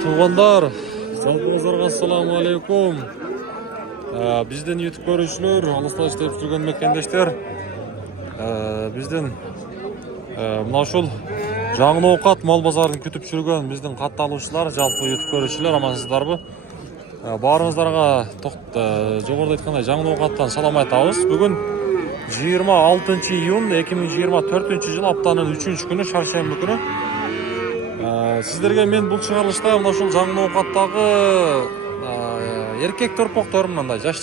Туғандар, жалпыңыздарга ассаламу алейкум. Бизден YouTube көрүүчүлөр, алыста иштеп жүргөн мекендештер. Бизден мына ушул жаңы оокат мал базарын күтүп жүргөн биздин катталуучулар, жалпы YouTube көрүүчүлөр, амансыздарбы? Баарыңыздарга жогоруда айткандай жаңы оокаттан салам айтабыз. Бүгүн 26 июнь 2024 жыл, аптанын 3-күнү, шаршемби күнү. Сиздерге мен бул чыгарылышта мына ушул жаңы оокаттагы эркек торпоктор мындай жаш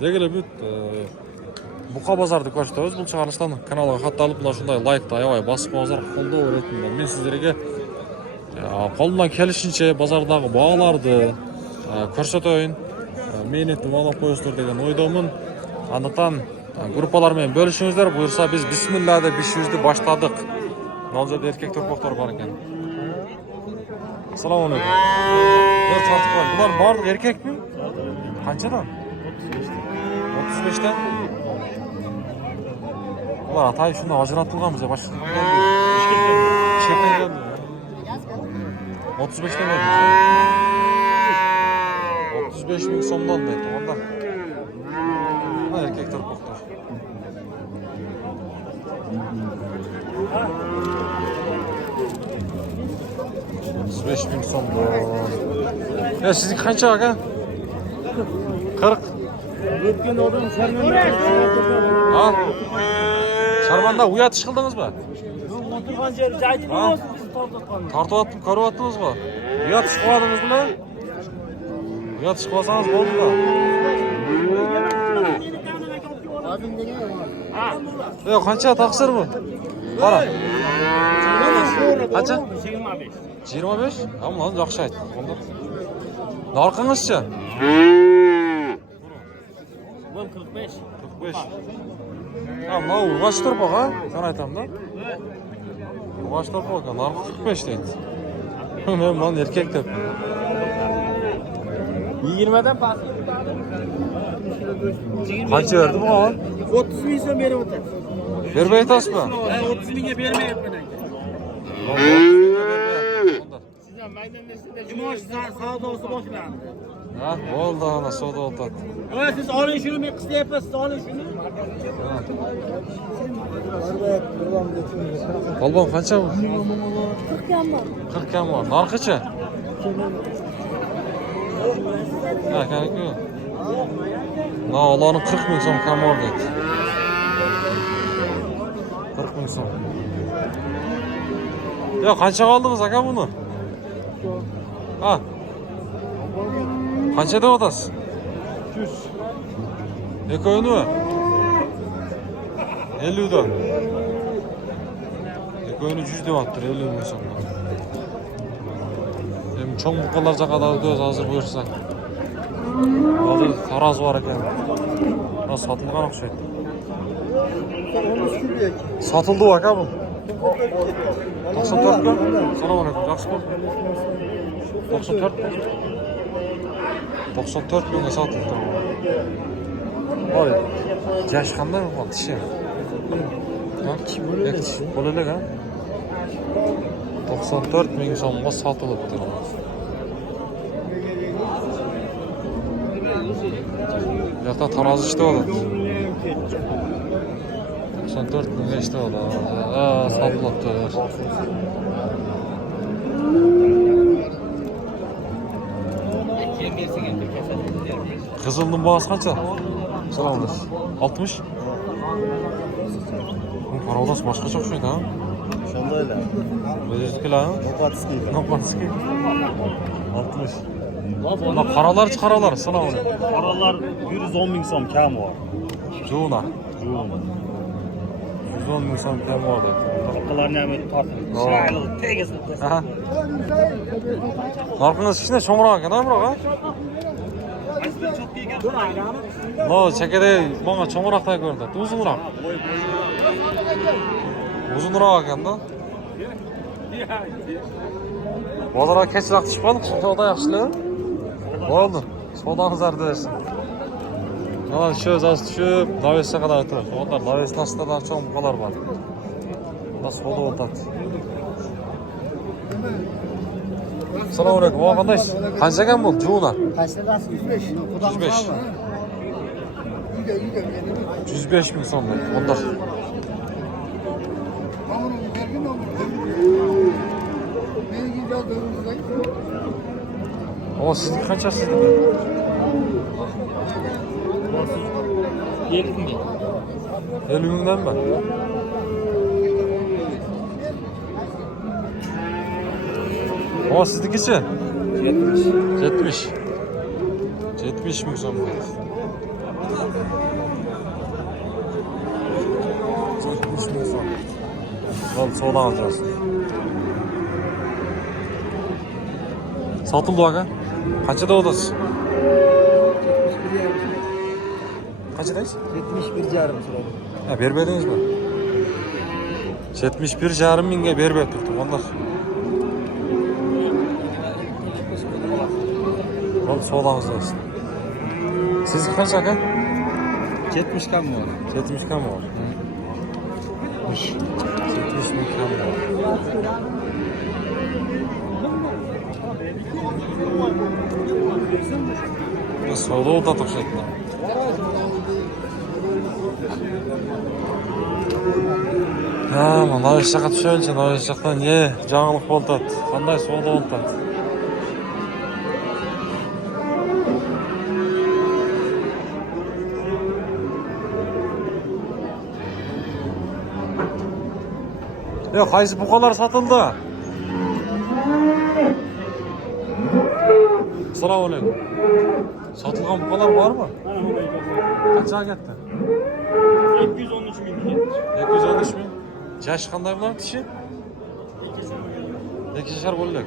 деги эле бүт бука базарды көрсөтөбүз. Бул чыгарылыштан каналга катталып, мына ушундай лайкты аябай басып коюңуздар, колдоо беретмин. Мен сиздерге колумдан келишинче базардагы бааларды көрсөтөйүн, мээнетти маалап коесуздар деген ойдомун. Андыктан группалар менен бөлүшүңүздөр. Буюрса биз бисмилла деп ишибизди баштадык. Мына жерде эркек торпоктор бар экен. Assalamu alaikum. Bular bardıq erkek mi? Kançadan? 35'ten. Bular atay şunda ajratılgan bize başka. 35'ten vermiş. 35 bin somdan da etti ondan. Bunlar erkek торпоктор. $5.000 somda. Ya sizinki kança aga? 40. Ötken odun Şarmanda. Ha? Şarmanda uyatış kıldınız mı? Oturgan jeri jaytып olsun bizi tortotkan. Tartıp attım, karıp attınız mı? Uyatış kıladınız mı lan? Uyatış kılasanız oldu da. Ya kança taksır mı? Para. Kança? 25. 25? Ama lan yaxşı ayt. Onda. Narxыңызча? Бұл 45. 45. Ha, mına urgaç torpaq ha? Sen aytam da. Urgaç torpaq ekan, narxı 45 deydi. Men bundan erkek dep. 20'den pas. Qancha berdi bu oğlan? 30 ming so'm berib o'tadi. Berbey aytasizmi? 30 mingga bermayapman aka. Sizdan maydonda jumuash savdosi boshlandi. Ha, bo'ldi, ana savdo o'tadi. Oy, siz oling shuni, men qistayapman, siz oling shuni. Polvon qancha bu? 40 kam bor. 40 kam bor. Narxichi? Ha, kaniki. Na, oğlanın 40 ming so'm kam bor dedi. 40 ming so'm. Ya qanchaga oldingiz aka buni? Ha. Qancha deb otasiz? 100. Ekoyni? 50 dan. Ekoyni 100 deb atır, 50 ming so'mdan. Hem cho'ng buqalar jaqada o'tamiz hozir buyursa. Hozir taroz bor ekan. Mana sotilgan o'xshaydi. Satıldı aka bu. 94 mi? Assalomu alaykum. Yaxshi bo'l. 94 mi? 94 mingga sotildi. Voy. Yash qanday bu tishi? Ha? Bo'lalar ha? 94 ming so'mga sotilibdi. Yoqda tarozi ishlayapti. 94 mingga ishlayapti. Sotilibdi. Qizilning бағасы qancha? Salomlar. 60. Bu parodas boshqacha o'xshaydi, ha? Shundaylar. O'zizkilar? Noqatskiy. 60. Mana qaralar chiqaralar, salom alaykum. Qaralar 110 ming so'm kam bor. Juna. 110 ming so'm kam bor dedi. Qalalarni ham tortib. Chiroyli tegizib. Aha. Narxingiz kichkina cho'ngroq ekan-a, biroq, ha? No, chekada menga cho'ngroqday ko'rindi. Uzunroq. Uzunroq ekan-da. Bozorga kechroq tushib qoldik, savdo yaxshilar. Bo'ldi. Savdongiz ardoqsin. Mana shu o'zimiz tushib, Lavesga qadar o'tib. Onlar Lavesdan cho'ng buqalar bor. Nasıl oldu tat? Assalomu alaykum. O qanday? Qancha ekan bu juğular? Qaysidan 105. 105. 105 ming so'm. Bundoq. O sizniki qancha sizniki? 50 ming. 50 mingdanmi? O siznikichi? 70. 70 ming so'm. 70 ming so'm. Al so'dan olasiz. Sotuldi aka. Qanchada olasiz? Qanchadaysiz? 71,5 so'radim. Ha, bermadingizmi? 71,5 mingga berib turibdi. Onlar. Al so'damiz olsun. Sizga qancha aka? 70 kam bor. 70 kam bor. 70 ming kam bor. Savdo o'ta o'xshatdi. Ha, mana shu yoqqa tushaylik, mana shu yoqdan ye, jonliq bo'ldi. Qanday savdo bo'ldi? Ya qaysi buqalar satıldı? Assalomu alaykum. Satılgan buqalar var mı? Qancha ketdi? 213 ming. 213 ming. Yaş qanday bular tishi? 2 bo'lak.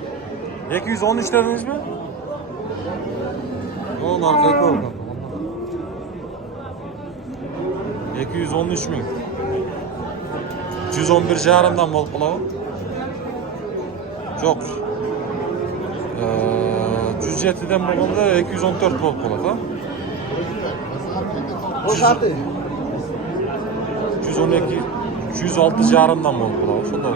213 dedingizmi? O, narxi ko'p. 213 ming. 111,5'dan bol qolavi. Yo'q. 107'den bo'lganda 214 bol qoladi. Bo'shadi. 112, 106,5'dan bol qolavi. Shunda.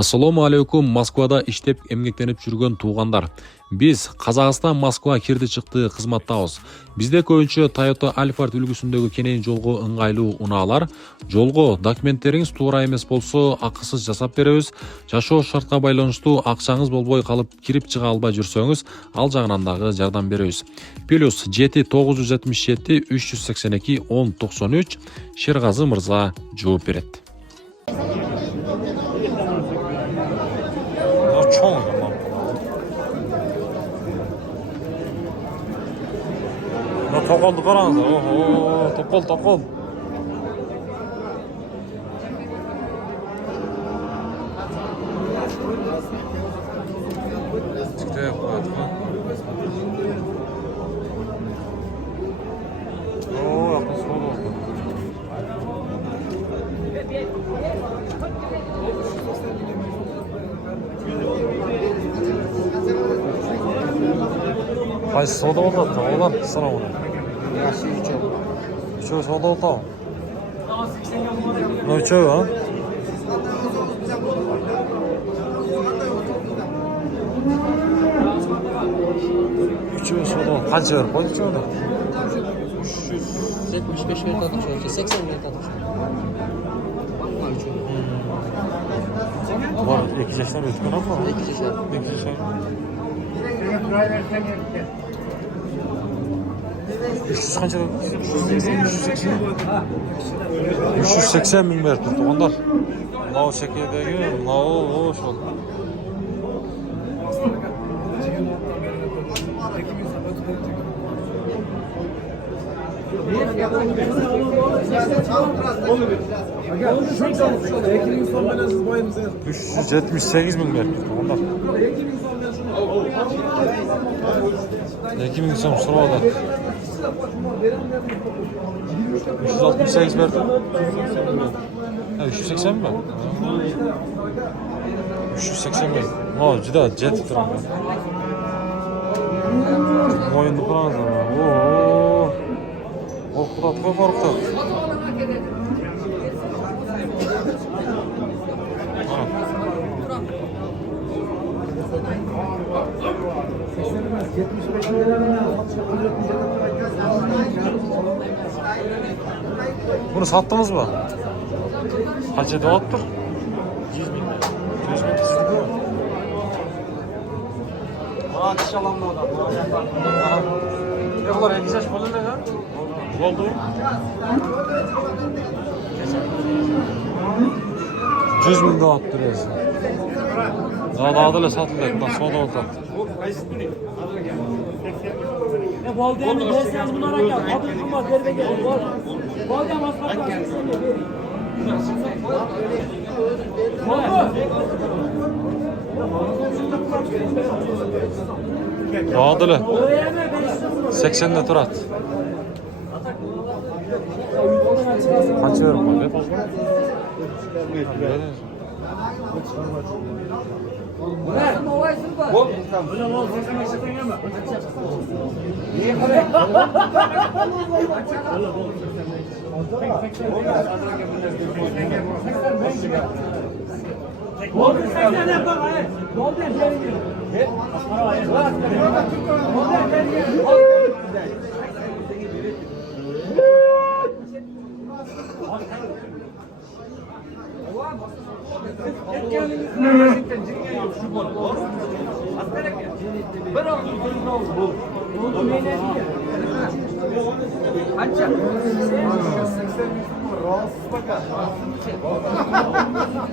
Assalomu alaykum. Moskvada ishlab emgeklenip жүрген туғандар. Biz Қазақстан Москва кирди чыкты кызматтабыз. Bizde көбүнчө Toyota Alphard үлгүсүндөгү кенен жолго ыңгайлуу унаалар, жолго документтериңиз туура эмес болсо акысыз жасап беребиз. Жашоо шартка байланыштуу акчаңыз болбой калып кирип чыга албай жүрсөңүз, ал жагынан дагы жардам беребиз. Плюс 7977 382 1093 Шергазы мырза жооп берет. Çoğun zaman. Ya tokoldu karanız. Oho, tokol. Çıktı yapmadı mı? Oo, yapmış oldu. Qaysi savdo bo'lyapti? Olar, assalomu alaykum. Yaxshi uchun. Uchovi savdo bo'lyapti. No uchovi, ha? Uchovi savdo. Qancha berib qo'ydi uchovini? 375 ming tatishuvchi, 80 ming tatishuvchi. Var, 2 yaşlar ötken ama. 2 yaşar. 2 yaşlar. 300 qancha? 380 ming berib turibdi. Onlar. Mao shekildagi, Mao o'sha. Üç 78 bin verdi. Onlar. 2 bin so'm so'radi. 368 verdi. Ha, 380 mi? 380 mi? No, juda jet turaman. Koyunlu falan var. Oo. Korkutat, korkutat. Bunu sattınız mı? Kaç ede attır? 100 bin. 100 bin sizde mi? Atış alanlı adam. Ne kadar 2 yaş falan ne ya? Oldu mu? 100 bin de attırıyorsun. Daha da satıldı. Daha sonra oldu. Validem derseniz bunlara gel. Abi durma derbe gel. Validem asfalt Dağdılı. 80'de tur at. Kaç verim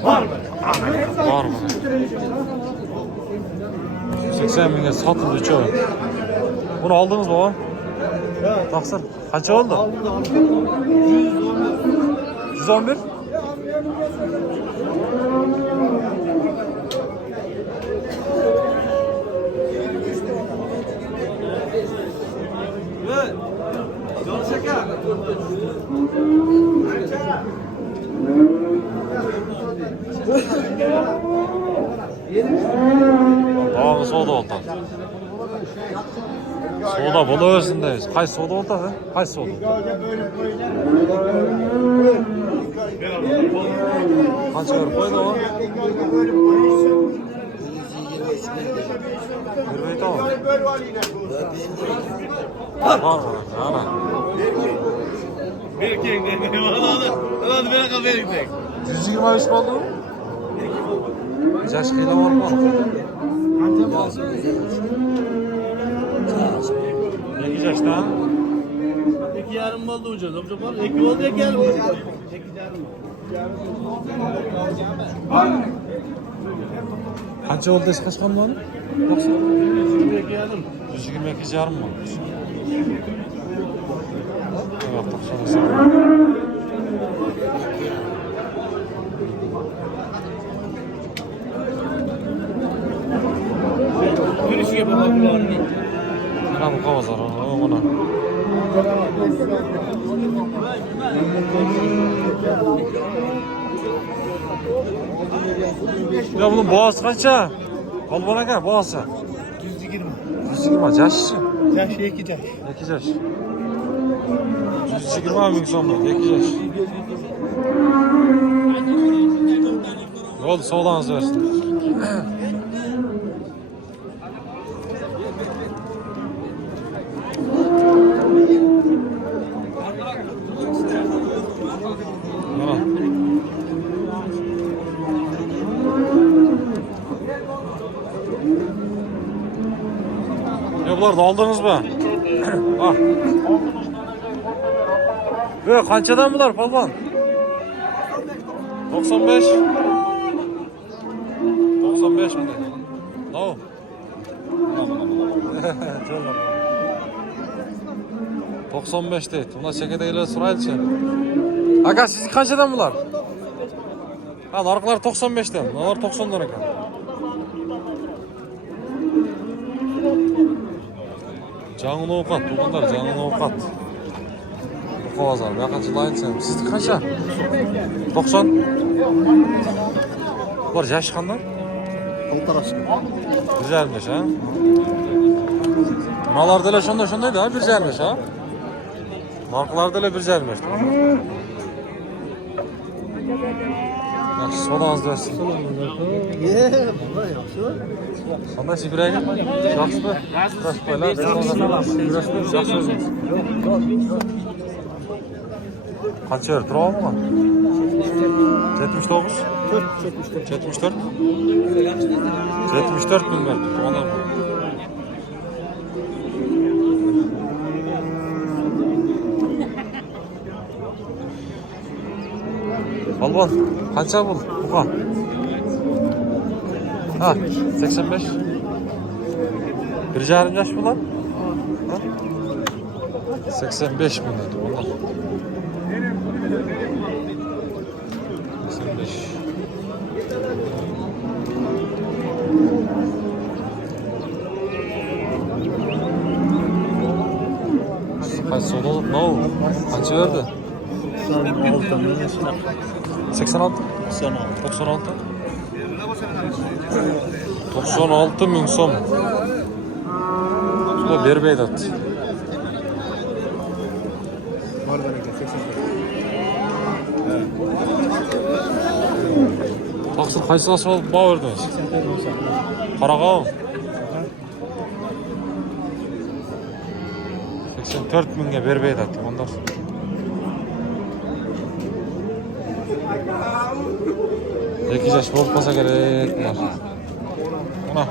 var? Var mı? 80 bin'e satıldı çoğu. Bunu aldınız mı baba? Taksır. Kaç oldu? 111. Tamam, soda oldu. Soda buluyorsundeyiz. Kaç soda oldu ha? Kaç soda? Kaç var koydu o? Yürümeyi tamam. Var mı? Ana. Hadi bir dakika verin tek. 123 oldu mu? Yaş kıyla var mı? Ne yaşta? Peki yarın oldu hocam. Hocam var. Eki oldu ya gel. Kaç oldu kaç kan var? 122 yarın. 122 yarım mı? Evet, 90. Görüşüyor baba kulağını. Ha bu kavazar ona. Ya bunun boğaz kaç ya? Al bana gel boğazı. 120. 120 yaş. Yaş 2 yaş. 2 yaş. 120 bin son bu. 2 yaş. Ne oldu soğuğunuz versin. Ne bunlar da aldınız mı? Ah. Böyle kançadan bunlar falan? 95. 95 mi? Tamam. 95 değil. Buna çekirdeğiyle sırayla Aga siz kançadan bunlar? Ha narıklar 95'ten. Bunlar 90 lira kan. Canlı avukat, bunlar canlı avukat. Bu kovazlar, ne kaç layın sen? Siz kaça? 90. Var yaş kanlar? Altar aşkı. Güzelmiş ha. Bunalarda da şonday da 1.25 ha. Markalarda da 1.25. Yaxşı, sodağınızı versin. Qanday Ibrahim? Yaxshimi? Rahmatlar. Yaxshi o'zingiz. Qancha yer turavmi? 79? 74? 74 bin verdi. Ona bak. Balbon, qancha bu? Buqa. Ha, 85. 1,5 yaş mı lan? Ha? 85 bin dedi. Ona. 85. Kaç son olup ne oldu? Kaça verdi? 86? 96. 96 bin som. Bu da berbeydi attı. Taksir qaysi alıp bağ verdiniz? Qarağam. 84 binge berbeydi attı. Ondan sonra. Iki yaş bolup kalsa gerek bunlar. Buna.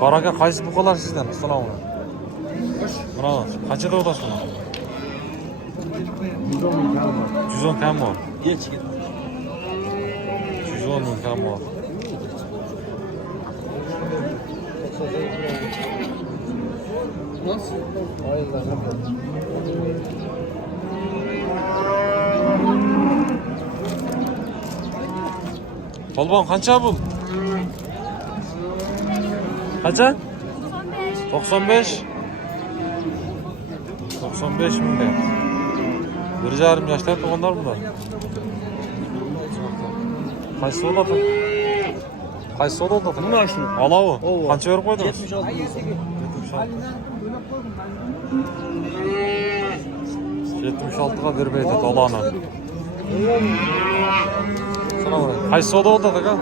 Baraka qaysi buqalar sizden? Sana onu. Buna. Kaçta odasın? 110 kam var. 110 bin kam var. Nasıl? Balbon qancha bu? Qancha? 95. 95 bin de. 1,5 yaşlar to'g'onlar bular. Qaysi o'ladi? Qaysi o'ladi? Mana shu. Anavi. Qancha berib qo'ydingiz? 76'ga berbeydi dolanı. Sana bırak. Qaysi o'ladi oldu aka?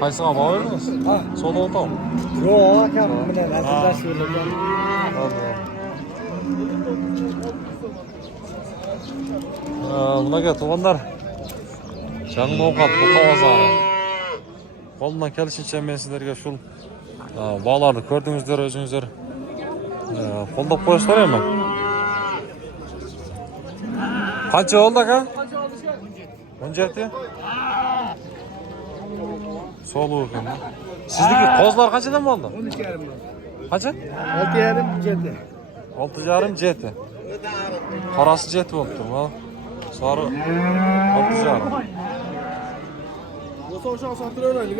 Qaysiga bağ verdiniz? Soda oldu mu? Yo'q, akam bilan aslida yo'llagan. Bunaqa to'g'onlar. Жаңы ovqat, buqa bozori. Qo'limdan kelishicha men sizlarga shul bog'larni ko'rdingizlar, o'zingizlar qo'llab qo'yasizlar ham. Qancha oldi aka? 17. Soluq ekan. Sizniki qo'zlar qanchadan bo'ldi? 12,5. Qancha? 6,5 7. 6,5 7. Qorasi 7 bo'libdi. Sori 6,5. Bo'lsa o'sha sotiraveraylik.